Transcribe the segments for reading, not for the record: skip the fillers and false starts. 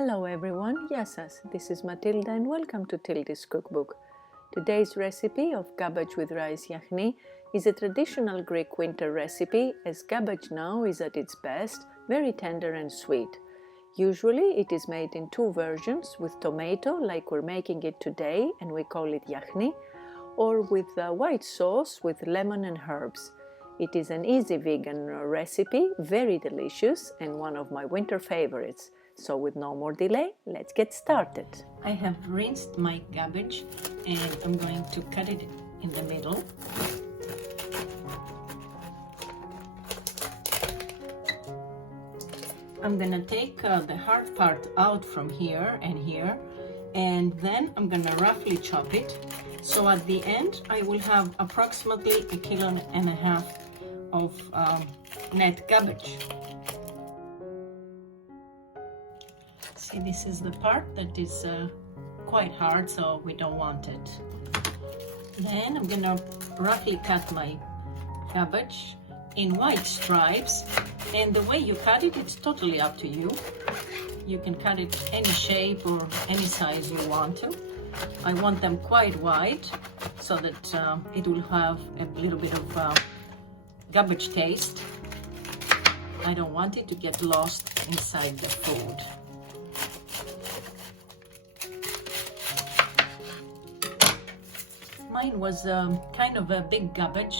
Hello everyone, Γεια σας. This is Matilda and welcome to Tilda's Cookbook. Today's recipe of cabbage with rice Γιαχνί is a traditional Greek winter recipe as cabbage now is at its best, very tender and sweet. Usually it is made in two versions with tomato like we're making it today and we call it Γιαχνί, or with white sauce with lemon and herbs. It is an easy vegan recipe, very delicious and one of my winter favorites. So with no more delay, let's get started. I have rinsed my cabbage and I'm going to cut it in the middle. I'm gonna take the hard part out from here, and then I'm gonna roughly chop it. So at the end, I will have approximately 1.5 kilograms of net cabbage. See, this is the part that is quite hard, so we don't want it. Then I'm gonna roughly cut my cabbage in wide stripes, and the way you cut it, it's totally up to you. You can cut it any shape or any size you want to. I want them quite wide so that it will have a little bit of cabbage taste. I don't want it to get lost inside the food. Mine was kind of a big cabbage.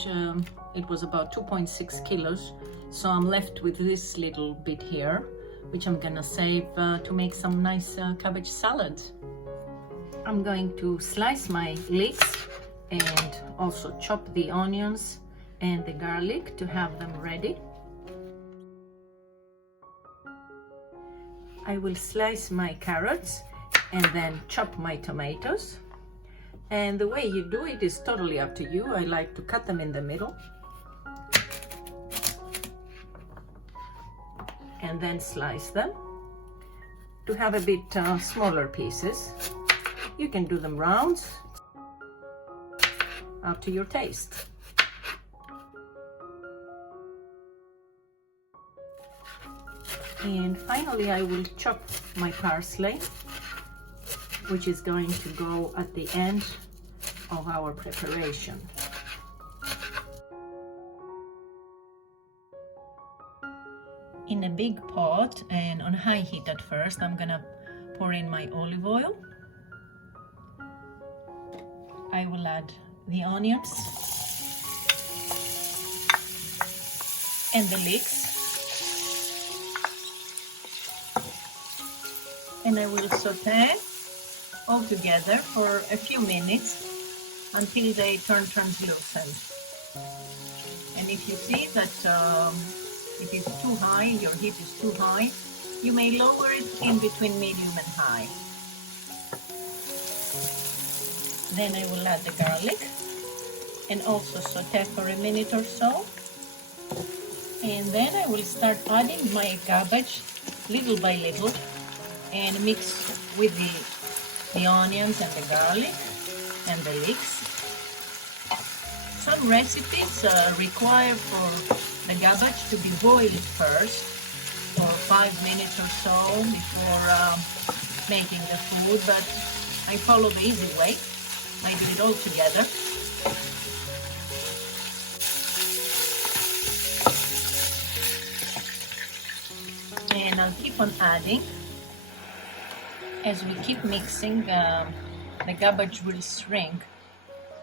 It was about 2.6 kilos. So I'm left with this little bit here, which I'm gonna save to make some nice cabbage salad. I'm going to slice my leeks and also chop the onions and the garlic to have them ready. I will slice my carrots and then chop my tomatoes. And the way you do it is totally up to you. I like to cut them in the middle and then slice them to have a bit smaller pieces. You can do them rounds, up to your taste. And finally I will chop my parsley, which is going to go at the end of our preparation. In a big pot and on high heat at first, I'm gonna pour in my olive oil. I will add the onions and the leeks, and I will saute all together for a few minutes until they turn translucent. And if you see that it is too high, your heat is too high, you may lower it in between medium and high. Then I will add the garlic and also saute for a minute or so. And then I will start adding my cabbage little by little and mix with the onions and the garlic and the leeks. Some recipes require for the cabbage to be boiled first for 5 minutes or so before making the food, but I follow the easy way. I do it all together. And I'll keep on adding. As we keep mixing, the cabbage will shrink.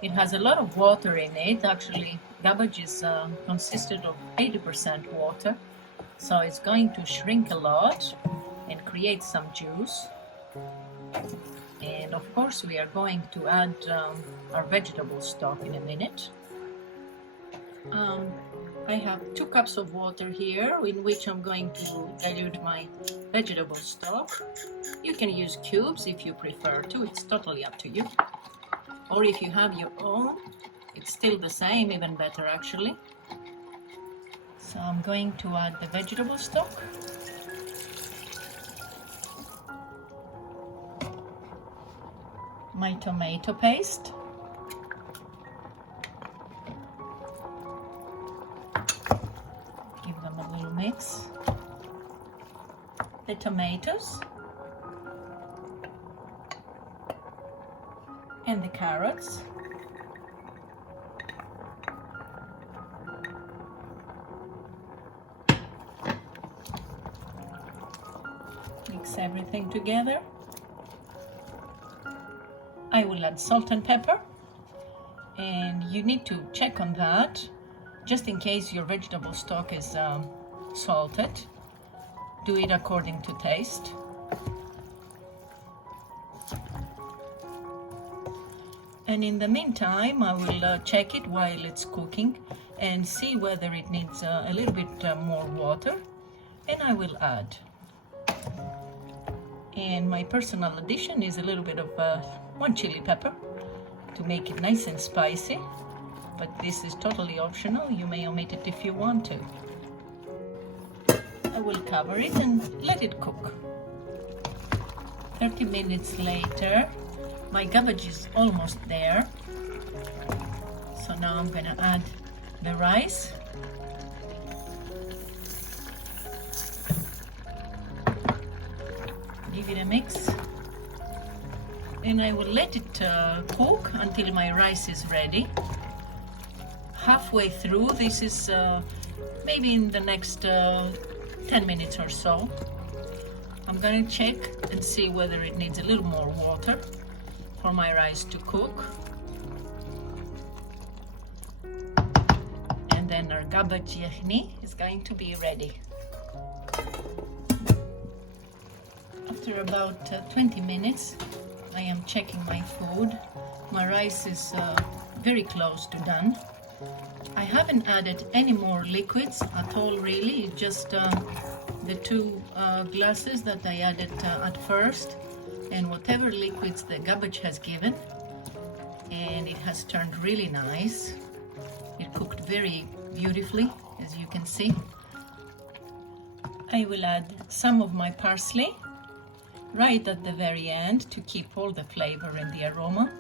It has a lot of water in it. Actually, cabbage is consisted of 80% water, so it's going to shrink a lot and create some juice. And of course, we are going to add our vegetable stock in a minute. I have 2 cups of water here in which I'm going to dilute my vegetable stock. You can use cubes if you prefer to, it's totally up to you. Or if you have your own, it's still the same, even better actually. So I'm going to add the vegetable stock. My tomato paste. Give them a little mix. The tomatoes. and the carrots. Mix everything together. I will add salt and pepper, and you need to check on that just in case your vegetable stock is salted. Do it according to taste. And in the meantime, I will check it while it's cooking and see whether it needs a little bit more water, and I will add. And my personal addition is a little bit of one chili pepper to make it nice and spicy, but this is totally optional. You may omit it if you want to. I will cover it and let it cook. 30 minutes later, my cabbage is almost there. So now I'm gonna add the rice. Give it a mix. And I will let it cook until my rice is ready. Halfway through, this is maybe in the next 10 minutes or so. I'm going to check and see whether it needs a little more water for my rice to cook. And then our cabbage Yahnni is going to be ready. After about 20 minutes, I am checking my food. My rice is very close to done. I haven't added any more liquids at all, really. Just the 2 glasses that I added at first, and whatever liquids the cabbage has given, and it has turned really nice. It cooked very beautifully, as you can see. I will add some of my parsley right at the very end to keep all the flavor and the aroma,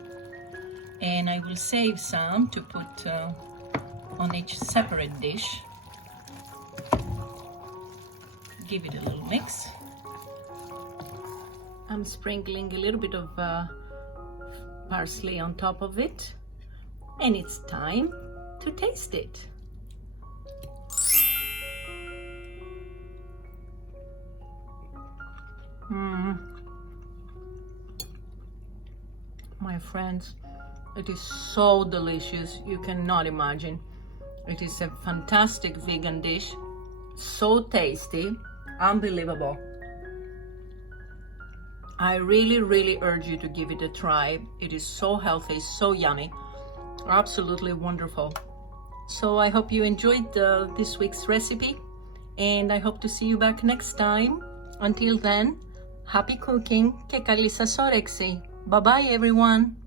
and I will save some to put on each separate dish. Give it a little mix. I'm sprinkling a little bit of parsley on top of it, and it's time to taste it. My friends, it is so delicious, you cannot imagine. It is a fantastic vegan dish, so tasty, unbelievable. I really urge you to give it a try. It is so healthy, so yummy, absolutely wonderful. So I hope you enjoyed this week's recipe, and I hope to see you back next time. Until then, happy cooking και καλή σας όρεξη. Bye bye everyone.